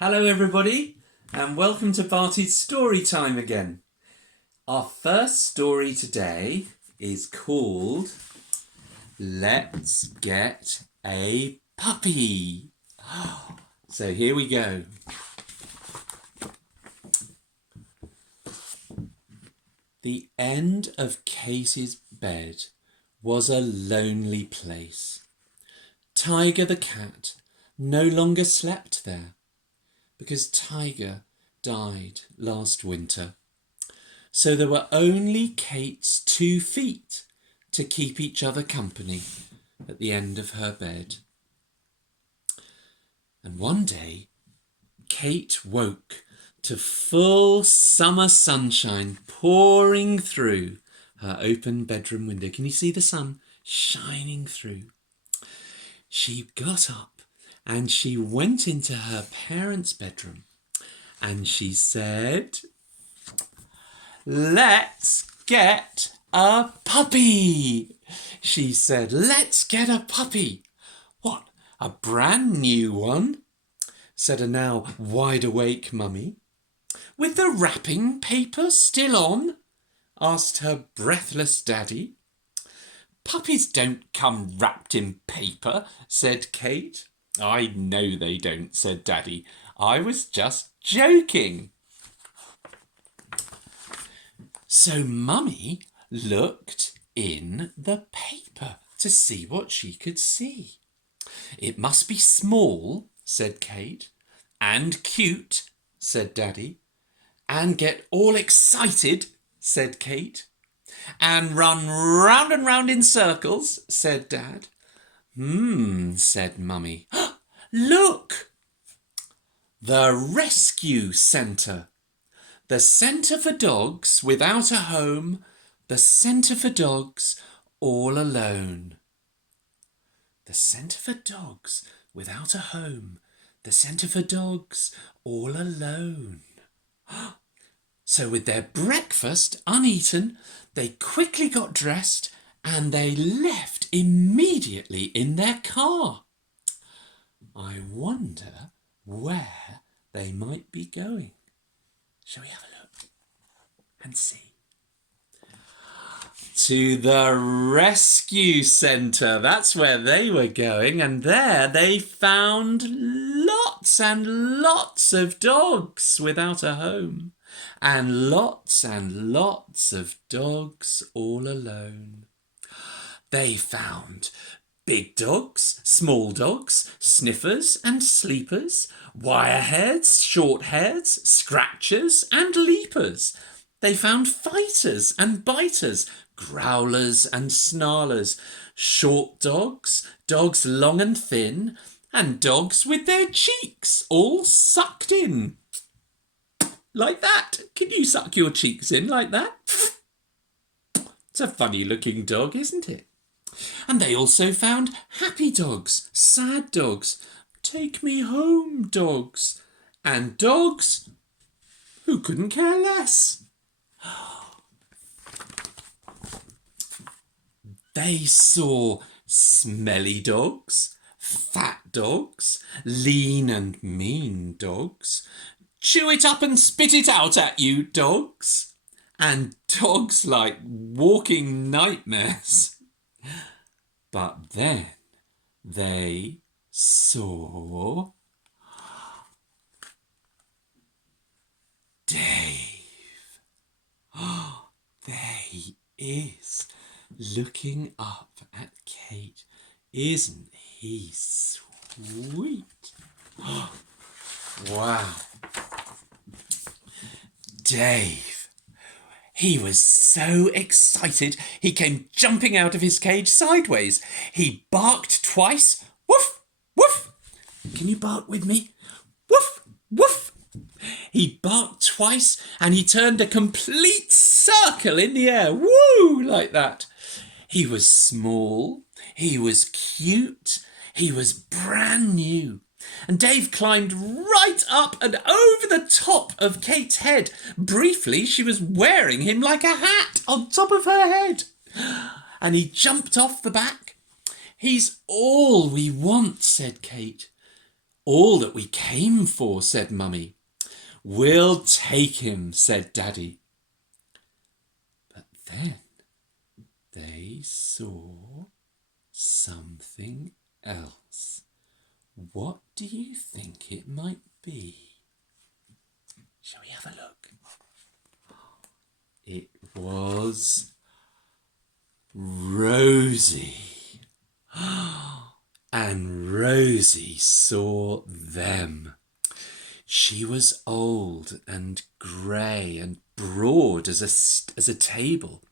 Hello everybody and welcome to Barty's story time again. Our first story today is called Let's Get a Puppy. So here we go. The end of Kate's bed was a lonely place. Tiger the cat no longer slept there, because Tiger died last winter. So there were only Kate's 2 feet to keep each other company at the end of her bed. And one day, Kate woke to full summer sunshine pouring through her open bedroom window. Can you see the sun shining through? She got up and she went into her parents' bedroom and she said, "Let's get a puppy." She said, "Let's get a puppy." "What, a brand new one?" said a now wide awake mummy. "With the wrapping paper still on?" asked her breathless daddy. "Puppies don't come wrapped in paper," said Kate. "I know they don't," said Daddy. "I was just joking." So Mummy looked in the paper to see what she could see. "It must be small," said Kate. "And cute," said Daddy. "And get all excited," said Kate. "And run round and round in circles," said Dad. Said Mummy. "Look! The rescue centre. The centre for dogs without a home. The centre for dogs all alone." The centre for dogs without a home. The centre for dogs all alone. So with their breakfast uneaten, they quickly got dressed and they left immediately in their car. I wonder where they might be going. Shall we have a look and see? To the rescue centre. That's where they were going, and there they found lots and lots of dogs without a home, and lots of dogs all alone. They found big dogs, small dogs, sniffers and sleepers, wire-hairs, short-hairs, scratchers and leapers. They found fighters and biters, growlers and snarlers, short dogs, dogs long and thin, and dogs with their cheeks all sucked in. Like that. Can you suck your cheeks in like that? It's a funny looking dog, isn't it? And they also found happy dogs, sad dogs, take me home dogs, and dogs who couldn't care less. They saw smelly dogs, fat dogs, lean and mean dogs, chew it up and spit it out at you dogs, and dogs like walking nightmares. But then they saw Dave. There he is, looking up at Kate. Isn't he sweet? Wow. Dave. He was so excited, he came jumping out of his cage sideways. He barked twice. Woof, woof. Can you bark with me? Woof, woof. He barked twice and he turned a complete circle in the air. Woo, like that. He was small, he was cute, he was brand new. And Dave climbed right up and over the top of Kate's head. Briefly, she was wearing him like a hat on top of her head. And he jumped off the back. "He's all we want," said Kate. All that we came for, said Mummy. We'll take him, said Daddy. But then they saw something else. What do you think it might be? Shall we have a look? It was Rosie. And Rosie saw them. She was old and grey and broad as a table.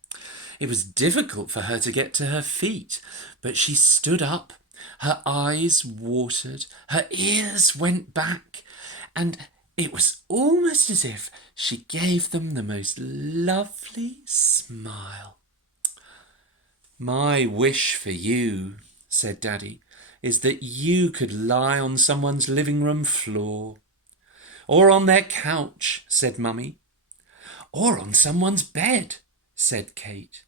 It was difficult for her to get to her feet, but she stood up. Her eyes watered, her ears went back, and it was almost as if she gave them the most lovely smile. My wish for you, said Daddy, is that you could lie on someone's living room floor. Or on their couch, said Mummy. Or on someone's bed, said Kate.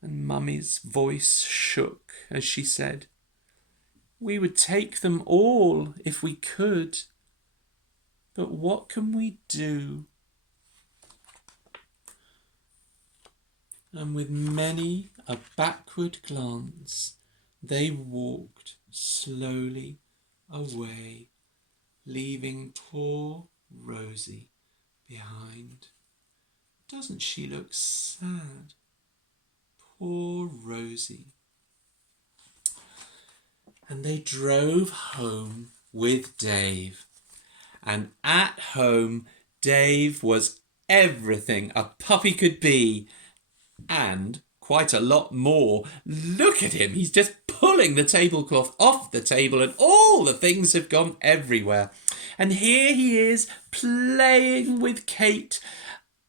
And Mummy's voice shook as she said, we would take them all if we could. But what can we do? And with many a backward glance, they walked slowly away, leaving poor Rosie behind. Doesn't she look sad? Poor Rosie. And they drove home with Dave. And at home, Dave was everything a puppy could be, and quite a lot more. Look at him, he's just pulling the tablecloth off the table and all the things have gone everywhere. And here he is playing with Kate.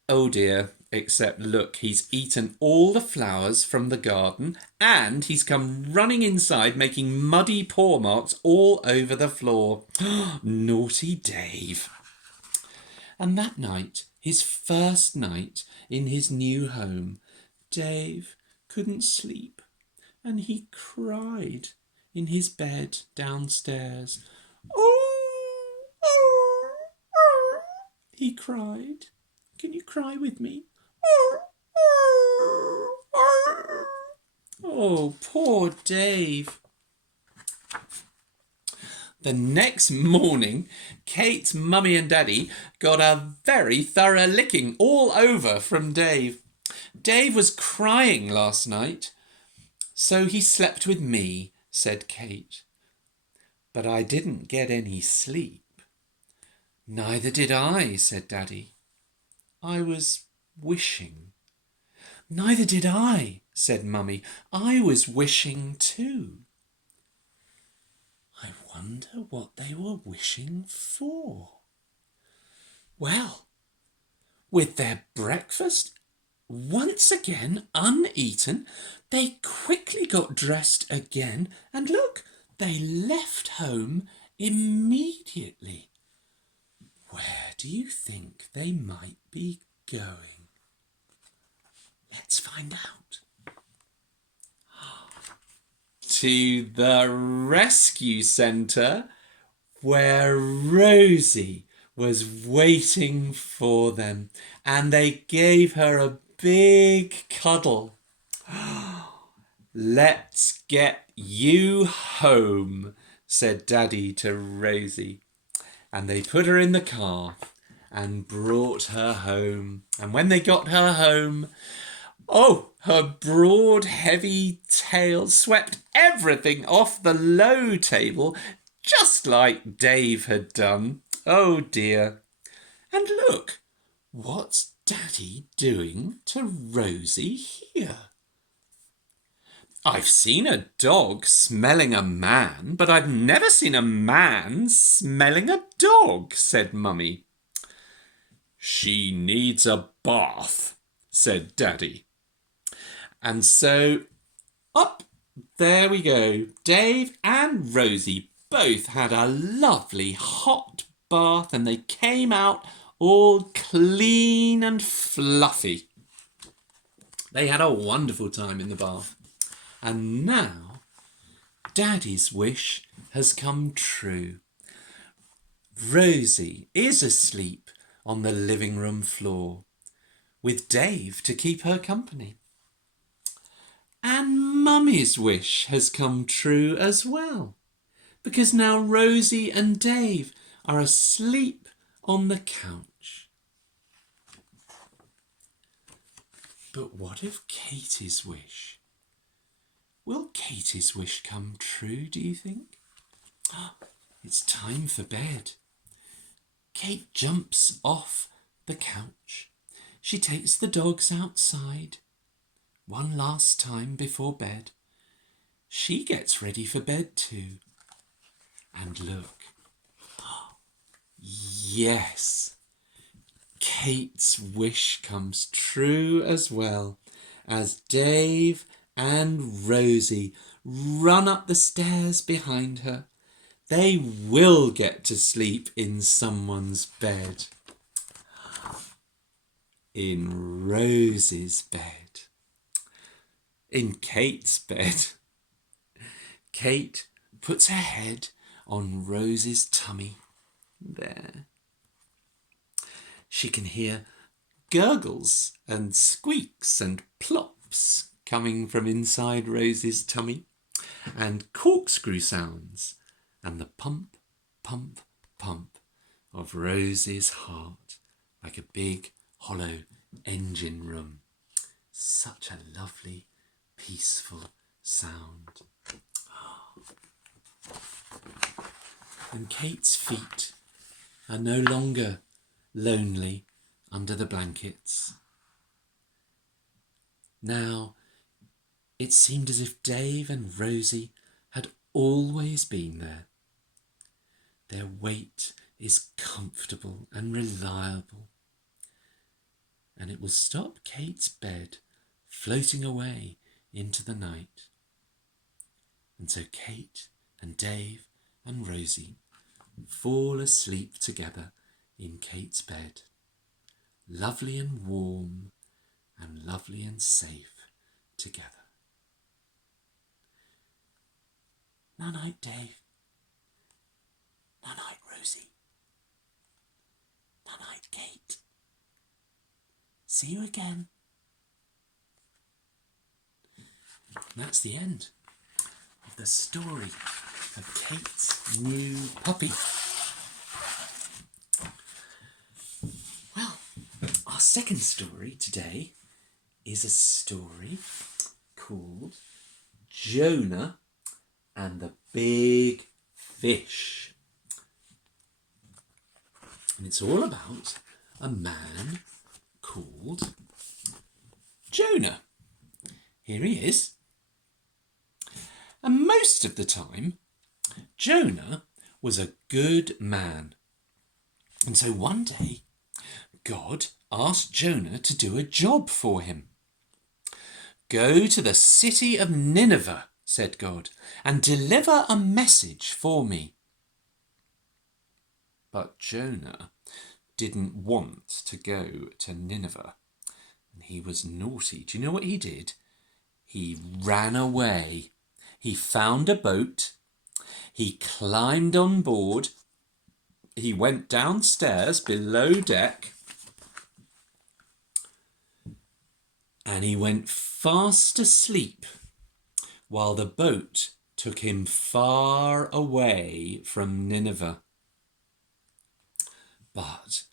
Oh dear, except look, he's eaten all the flowers from the garden and he's come running inside making muddy paw marks all over the floor. Naughty Dave. And that night, his first night in his new home, Dave couldn't sleep and he cried in his bed downstairs. He cried. Can you cry with me? Oh, poor Dave. The next morning, Kate's Mummy and Daddy got a very thorough licking all over from Dave. Dave was crying last night, so he slept with me, said Kate. But I didn't get any sleep. Neither did I, said Daddy. I was wishing. Neither did I, said Mummy. I was wishing too. I wonder what they were wishing for. Well, with their breakfast once again uneaten, they quickly got dressed again, and look, they left home immediately. Where do you think they might be going? Let's find out. To the rescue centre, where Rosie was waiting for them, and they gave her a big cuddle. Let's get you home, said Daddy to Rosie. And they put her in the car and brought her home. And when they got her home, oh, her broad, heavy tail swept everything off the low table, just like Dave had done. Oh dear. And look, what's Daddy doing to Rosie here? I've seen a dog smelling a man, but I've never seen a man smelling a dog, said Mummy. She needs a bath, said Daddy. And so up there we go. Dave and Rosie both had a lovely hot bath and they came out all clean and fluffy. They had a wonderful time in the bath. And now Daddy's wish has come true. Rosie is asleep on the living room floor, with Dave to keep her company. And Mummy's wish has come true as well, because now Rosie and Dave are asleep on the couch. But what of Katie's wish? Will Katie's wish come true, do you think? It's time for bed. Kate jumps off the couch. She takes the dogs outside. One last time before bed. She gets ready for bed too. And look. Yes, Kate's wish comes true as well, as Dave and Rosie run up the stairs behind her. They will get to sleep in someone's bed. In Rosie's bed. In Kate's bed. Kate puts her head on Rosie's tummy. There. She can hear gurgles and squeaks and plops coming from inside Rosie's tummy, and corkscrew sounds, and the pump, pump, pump of Rosie's heart, like a big hollow engine room. Such a lovely, peaceful sound. And Kate's feet are no longer lonely under the blankets. Now, it seemed as if Dave and Rosie had always been there. Their weight is comfortable and reliable, and it will stop Kate's bed floating away into the night. And so Kate and Dave and Rosie fall asleep together in Kate's bed, lovely and warm and lovely and safe together. Night-night, Dave. Night-night, Rosie. Night-night, Kate. See you again. And that's the end of the story of Kate's new puppy. Well, our second story today is a story called Jonah and the Big Fish. And it's all about a man called Jonah. Here he is. And most of the time, Jonah was a good man. And so one day, God asked Jonah to do a job for him. Go to the city of Nineveh, said God, and deliver a message for me. But Jonah didn't want to go to Nineveh. And he was naughty. Do you know what he did? He ran away. He found a boat. He climbed on board. He went downstairs below deck. And he went fast asleep while the boat took him far away from Nineveh. But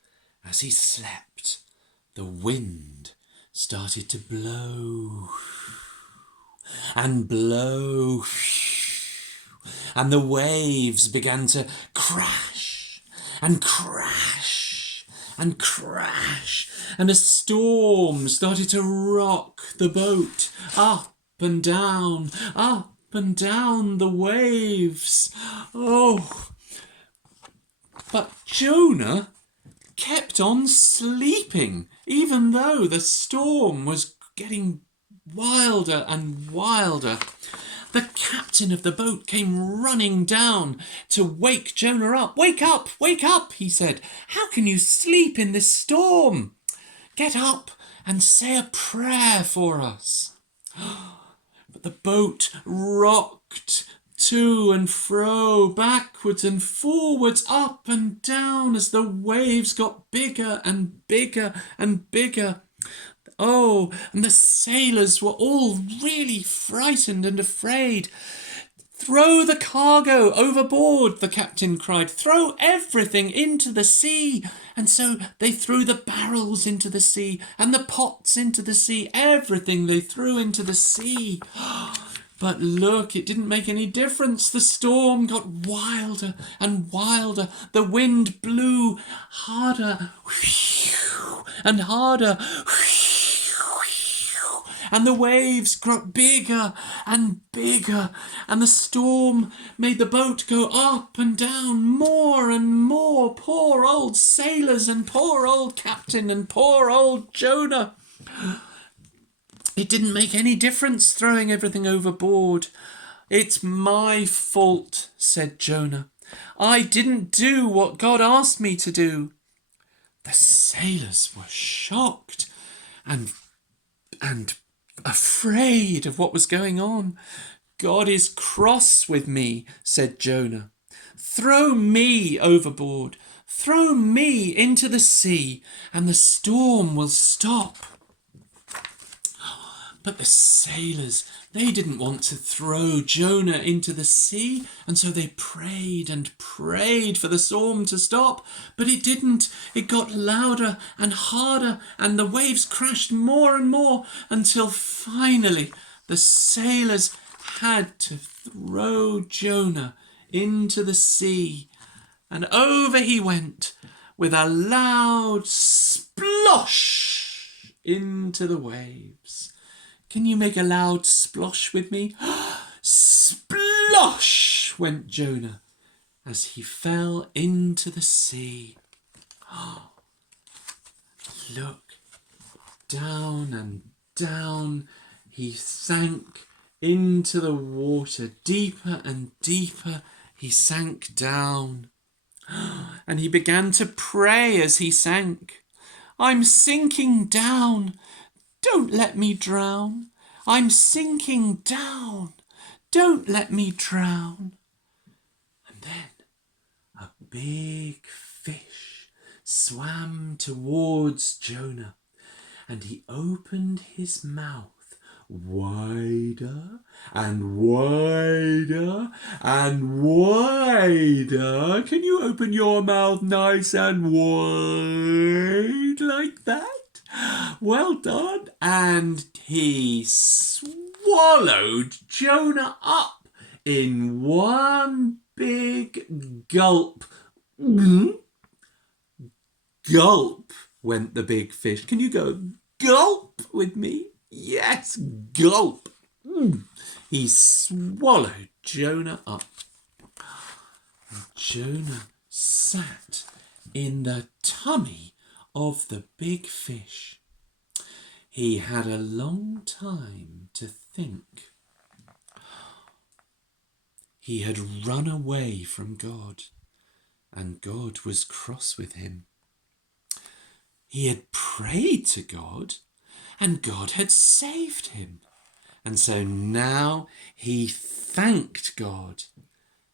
as he slept, the wind started to blow and blow, and the waves began to crash and crash and crash, and a storm started to rock the boat up and down the waves. Oh, but Jonah kept on sleeping, even though the storm was getting wilder and wilder. The captain of the boat came running down to wake Jonah up. Wake up, he said. How can you sleep in this storm? Get up and say a prayer for us. But the boat rocked to and fro, backwards and forwards, up and down, as the waves got bigger and bigger and bigger. Oh, and the sailors were all really frightened and afraid. "Throw the cargo overboard," the captain cried. "Throw everything into the sea." And so they threw the barrels into the sea and the pots into the sea. Everything they threw into the sea. But look, it didn't make any difference. The storm got wilder and wilder. The wind blew harder and harder. And the waves got bigger and bigger, and the storm made the boat go up and down more and more. Poor old sailors and poor old captain and poor old Jonah. It didn't make any difference throwing everything overboard. "It's my fault," said Jonah. "I didn't do what God asked me to do." The sailors were shocked and afraid of what was going on. "God is cross with me," said Jonah. "Throw me overboard. Throw me into the sea, and the storm will stop." But the sailors, they didn't want to throw Jonah into the sea, and so they prayed and prayed for the storm to stop, but it didn't. It got louder and harder, and the waves crashed more and more, until finally the sailors had to throw Jonah into the sea, and over he went with a loud splosh into the waves. Can you make a loud splosh with me? Splosh went Jonah as he fell into the sea. Look, down and down he sank into the water. Deeper and deeper he sank down. And he began to pray as he sank. "I'm sinking down. Don't let me drown. I'm sinking down. Don't let me drown." And then a big fish swam towards Jonah, and he opened his mouth wider and wider and wider. Can you open your mouth nice and wide like that? Well done. And he swallowed Jonah up in one big gulp. Gulp went the big fish. Can you go gulp with me? Yes, gulp. He swallowed Jonah up. Jonah sat in the tummy of the big fish. He had a long time to think. He had run away from God, and God was cross with him. He had prayed to God, and God had saved him. And so now he thanked God,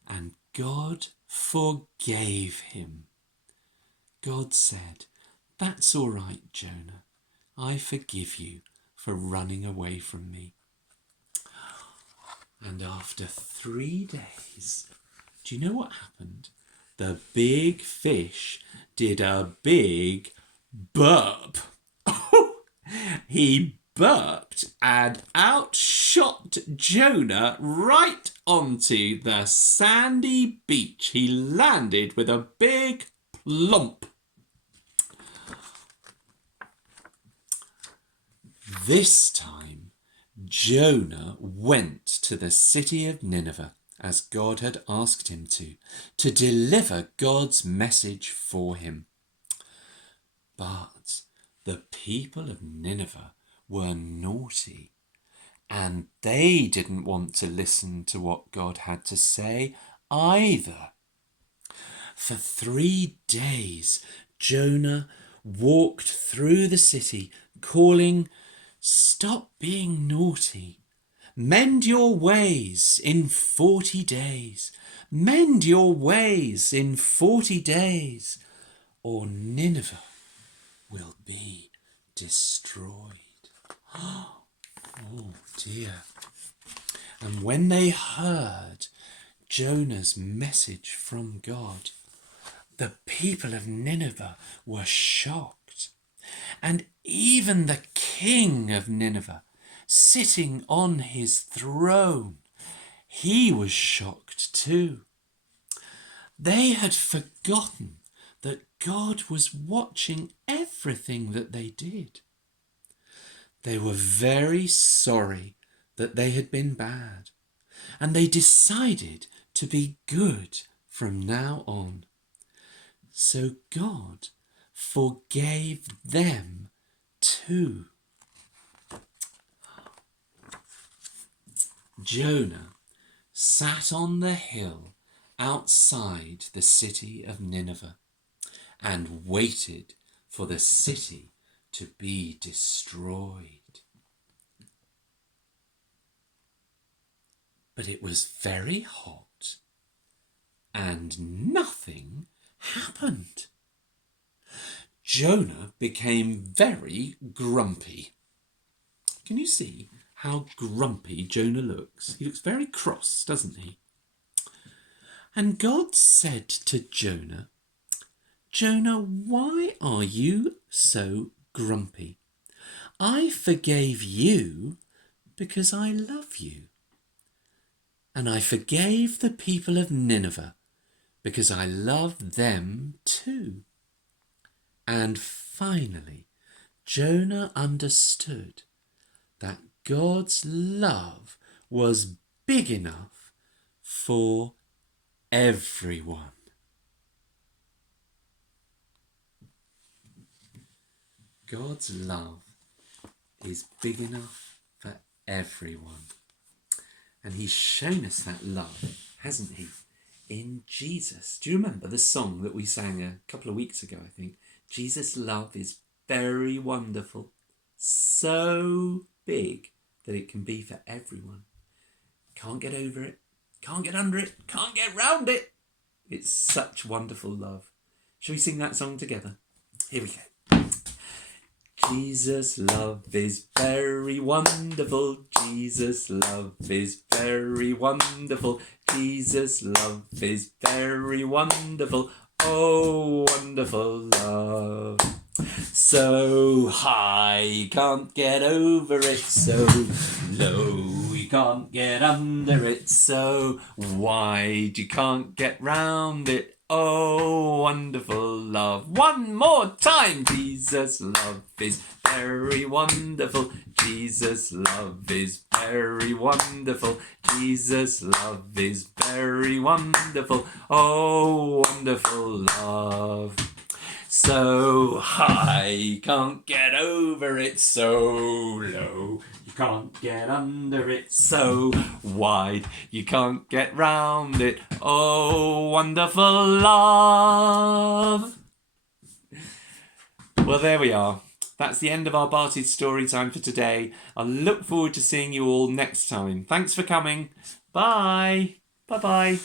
and God forgave him. God said, "That's all right, Jonah. I forgive you for running away from me." And after 3 days, do you know what happened? The big fish did a big burp. He burped and outshot Jonah right onto the sandy beach. He landed with a big plump. This time, Jonah went to the city of Nineveh, as God had asked him to deliver God's message for him. But the people of Nineveh were naughty, and they didn't want to listen to what God had to say either. For 3 days, Jonah walked through the city, calling, "Stop being naughty. Mend your ways in 40 days. Mend your ways in 40 days, or Nineveh will be destroyed. Oh dear. And when they heard Jonah's message from God, the people of Nineveh were shocked. And even the king of Nineveh, sitting on his throne, he was shocked too. They had forgotten that God was watching everything that they did. They were very sorry that they had been bad, and they decided to be good from now on. So God forgave them too. Jonah sat on the hill outside the city of Nineveh and waited for the city to be destroyed. But it was very hot and nothing happened. Jonah became very grumpy. Can you see how grumpy Jonah looks? He looks very cross, doesn't he? And God said to Jonah, Jonah, why are you so grumpy? I forgave you because I love you. And I forgave the people of Nineveh because I love them too. And finally, Jonah understood that God's love was big enough for everyone. God's love is big enough for everyone. And he's shown us that love, hasn't he, in Jesus. Do you remember the song that we sang a couple of weeks ago, I think? Jesus' love is very wonderful, so big that it can be for everyone. Can't get over it, can't get under it, can't get round it. It's such wonderful love. Shall we sing that song together? Here we go. Jesus' love is very wonderful. Jesus' love is very wonderful. Jesus' love is very wonderful. Oh, wonderful love. So high, you can't get over it. So low, you can't get under it. So wide, you can't get round it. Oh, wonderful love. One more time. Jesus' love is very wonderful. Jesus' love is very wonderful. Jesus' love is very wonderful. Oh, wonderful love. So high, you can't get over it. So low, you can't get under it. So wide, you can't get round it. Oh, wonderful love. Well, there we are. That's the end of our Barty story time for today. I look forward to seeing you all next time. Thanks for coming. Bye. Bye-bye.